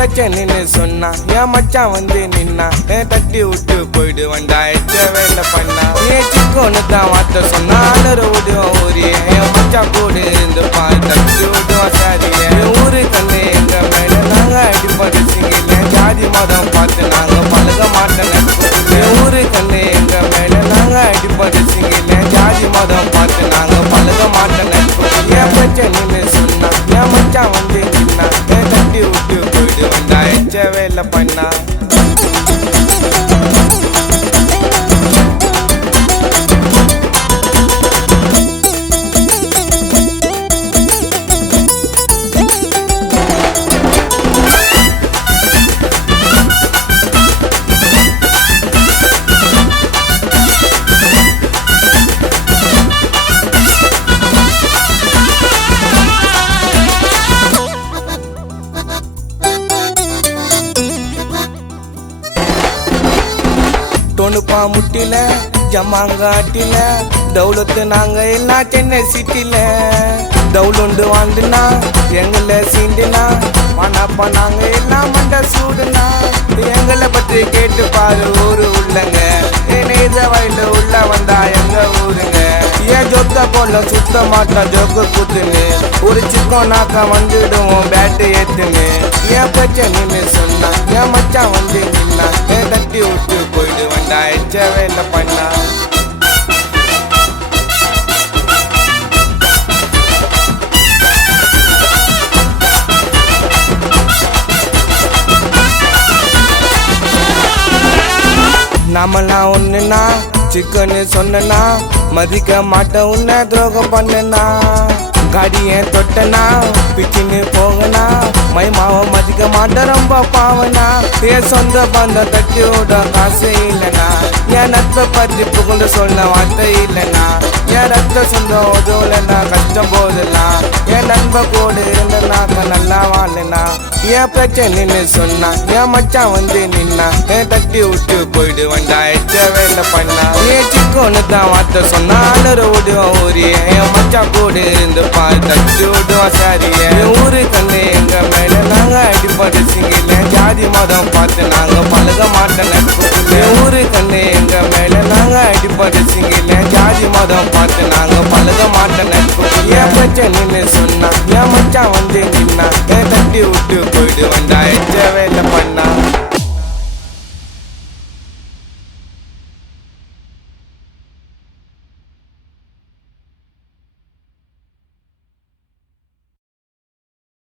பிரச்சனைன்னு சொன்னா என் மச்சான் வந்து நின்னா தட்டி விட்டு போயிடு வந்தா எச்ச வேலை பண்ணா ஏன் சிக்கோன்னு தான் வார்த்தை சொன்னா அலற விடுவோம் ஊரிய என் மச்சான் கூட இருந்து பாரு தட்டி விடுவோம் சாரிய ஊரு கண்ணு எங்க மேல நாங்க அடிப்படைச்சிங்கல ஜாதி மதம் பார்த்து நாங்க பழக மாட்டேன் ஊரு கண்ணு எங்க மேல நாங்க அடிப்படைச்சிங்கல ஜாதி மதம் பார்த்து நாங்க பழக மாட்டேன் என் பிரச்சனைன்னு சொன்னா என் மச்சான் வந்து நின்னா தட்டி விட்டு போயிடு வந்தா எச்ச வேலை பண்ணா டொனுப்பா முட்டில ஜமாங்காட்டில தௌலத்து நாங்க எல்லாம் சென்னை சிட்டில தௌலுண்டு வாழ்ந்துனா எங்களை சீண்டுனா மனப்பா நாங்க எல்லாம் மண்ட சூடுனா எங்களை பற்றி கேட்டு பாரு ஊரு உள்ளங்க நேத வயல உள்ள வந்தா எங்க ஊருங்க ஏன் ஜொத்த போல சுத்த மாட்டா ஜோக்கு குத்துன்னு ஒரு சிக்கோனாக்கா வந்துடுவோம் பேட்டு ஏத்துன்னு ஏன் பிரச்சனைன்னு சொன்னா என் மச்சான் வந்து நின்னா தட்டி விட்டு போயிடு வந்தா எச்ச வேலை பண்ணா நாமெல்லாம் ஒண்ணுனா சிக்கன்னு சொன்னா மதிக்க மாட்ட உன்ன துரோகம் பண்ணனா காடிய தொட்டனா பிச்சுன்னு போகனா மைமாவை மதிக்க மாட்ட ரொம்ப பாவனா என் சொந்த பந்தம் தட்டி விட காசு இல்லைனா என் நட்பை பத்தி புகழ்ந்து சொல்ல வார்த்தை இல்லைனா என் ரத்த சொந்தம் உதவலைனா கஷ்டம் போதலாம் என் நண்ப கூட இருந்தனாக்க நல்லா வாழனா என் பிரச்சனைன்னு சொன்னா என் மச்சான் வந்து நின்னா தட்டி விட்டு போயிடு வந்தா எச்ச வேலை பண்ணா ஏன் சிக்கோன்னு தான் வார்த்தை சொன்னா அலற விடுவோம் ஊரிய என் மச்சான் கூட இருந்து பாரு தட்டி விடுவோம் சாரிய ஊரு கண்ணு எங்க மேல நாங்க அடிப்படைச்சிங்கல ஜாதி மதம் பார்த்து நாங்க பழக மாட்டேன் ஊரு கண்ணு எங்க மேல நாங்க அடிப்படைச்சிங்கல ஜாதி மதம் பார்த்து நாங்க பழக மாட்டேன் என் பிரச்சனைன்னு சொன்னா என் மச்சான் வந்து நின்னா தட்டி விட்டு போயிடு வந்தா எச்ச